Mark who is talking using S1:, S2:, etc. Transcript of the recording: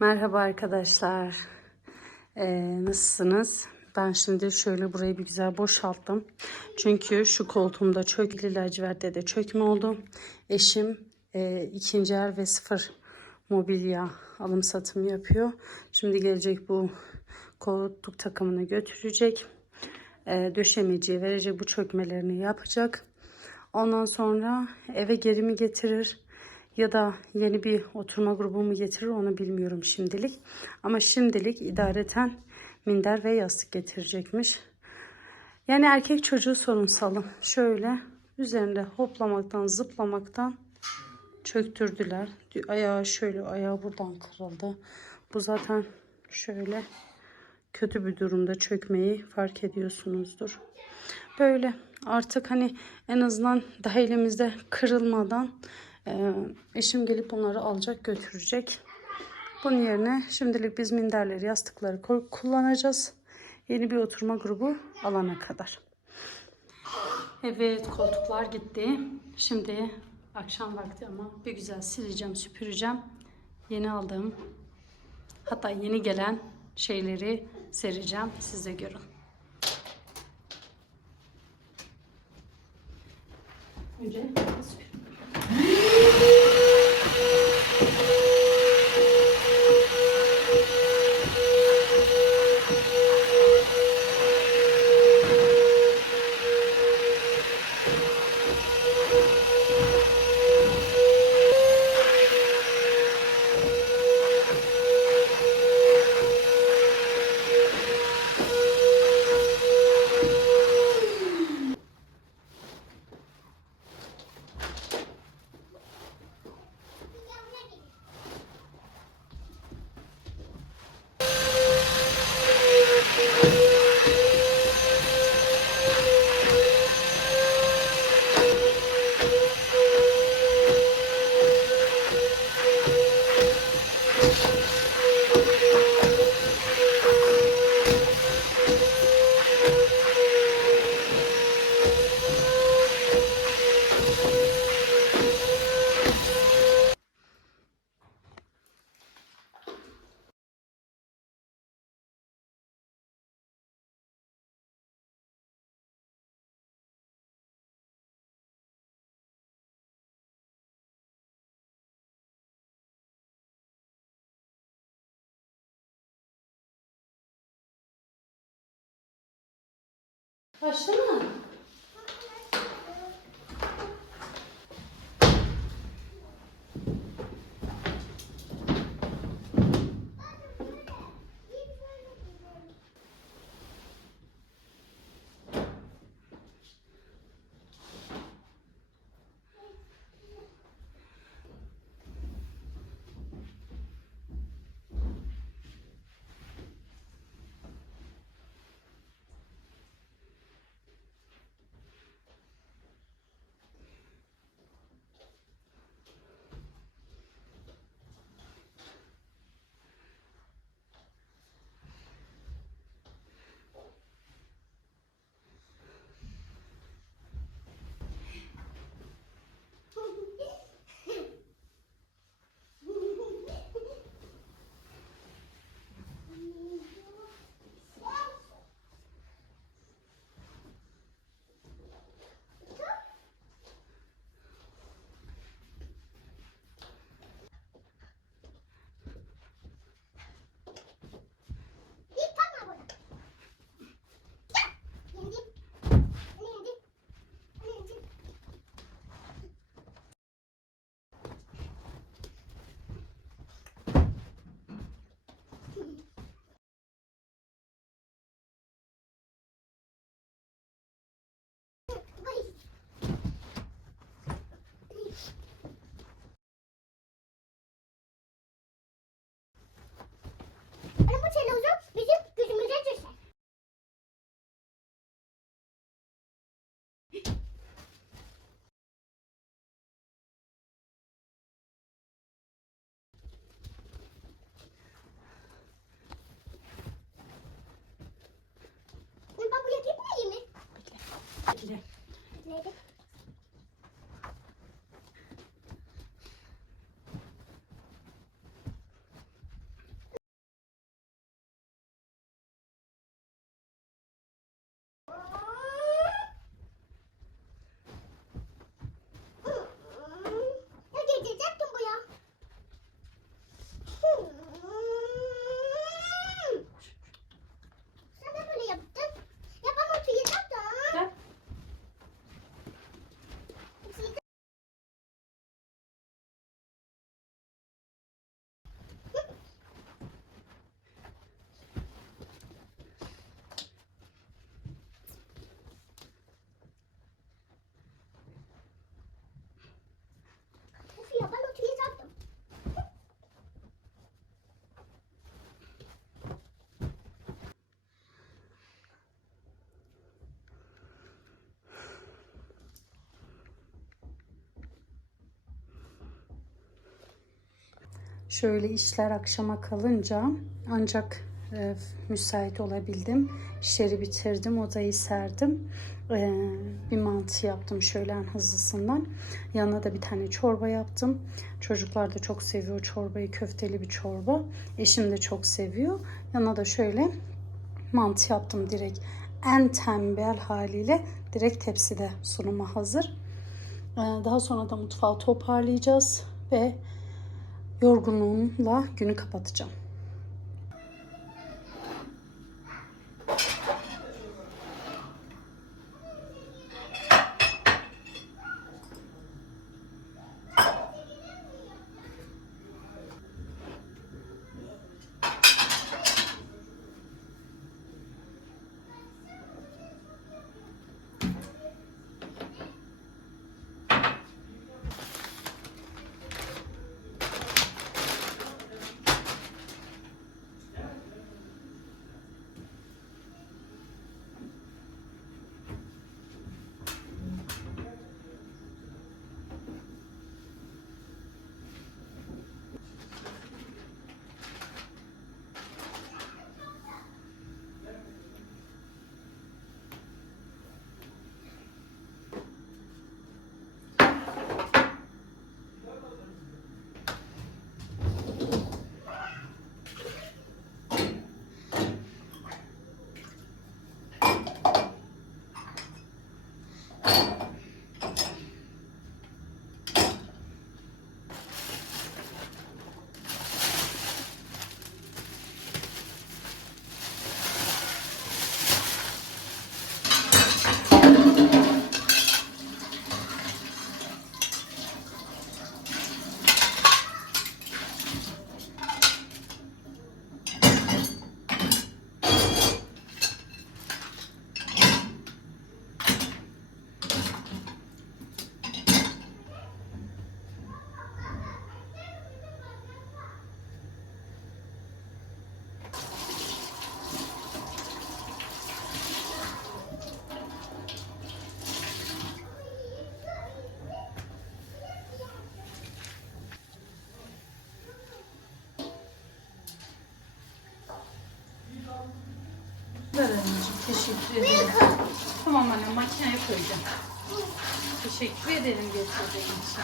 S1: Merhaba arkadaşlar. Ee, nasılsınız? Ben şimdi şöyle burayı bir güzel boşalttım. Çünkü şu koltuğumda çökli laciverte de çökme oldu. Eşim e, ikinci el ve sıfır mobilya alım satımı yapıyor. Şimdi gelecek bu koltuk takımını götürecek. E, döşemeciye verecek bu çökmelerini yapacak. Ondan sonra eve geri mi getirir ya da yeni bir oturma grubu mu getirir onu bilmiyorum şimdilik. Ama şimdilik idareten minder ve yastık getirecekmiş. Yani erkek çocuğu sorunsalım. Şöyle üzerinde hoplamaktan zıplamaktan çöktürdüler. Ayağı şöyle ayağı buradan kırıldı. Bu zaten şöyle kötü bir durumda çökmeyi fark ediyorsunuzdur. Böyle artık hani en azından daha elimizde kırılmadan e, eşim gelip onları alacak götürecek. Bunun yerine şimdilik biz minderleri yastıkları kullanacağız. Yeni bir oturma grubu alana kadar. Evet koltuklar gitti. Şimdi akşam vakti ama bir güzel sileceğim süpüreceğim. Yeni aldığım hatta yeni gelen şeyleri sereceğim. Siz de görün. Önce süpürüm. Başla mı? Neydi? Şöyle işler akşama kalınca ancak e, müsait olabildim. İşleri bitirdim, odayı serdim. E, bir mantı yaptım şöyle en hızlısından. Yanına da bir tane çorba yaptım. Çocuklar da çok seviyor çorbayı, köfteli bir çorba. Eşim de çok seviyor. Yanına da şöyle mantı yaptım direkt. En tembel haliyle direkt tepside sunuma hazır. Ee, Daha sonra da mutfağı toparlayacağız ve yorgunluğumla günü kapatacağım. Tamam anne, makineye koyacağım. Teşekkür ederim getirdiğin için.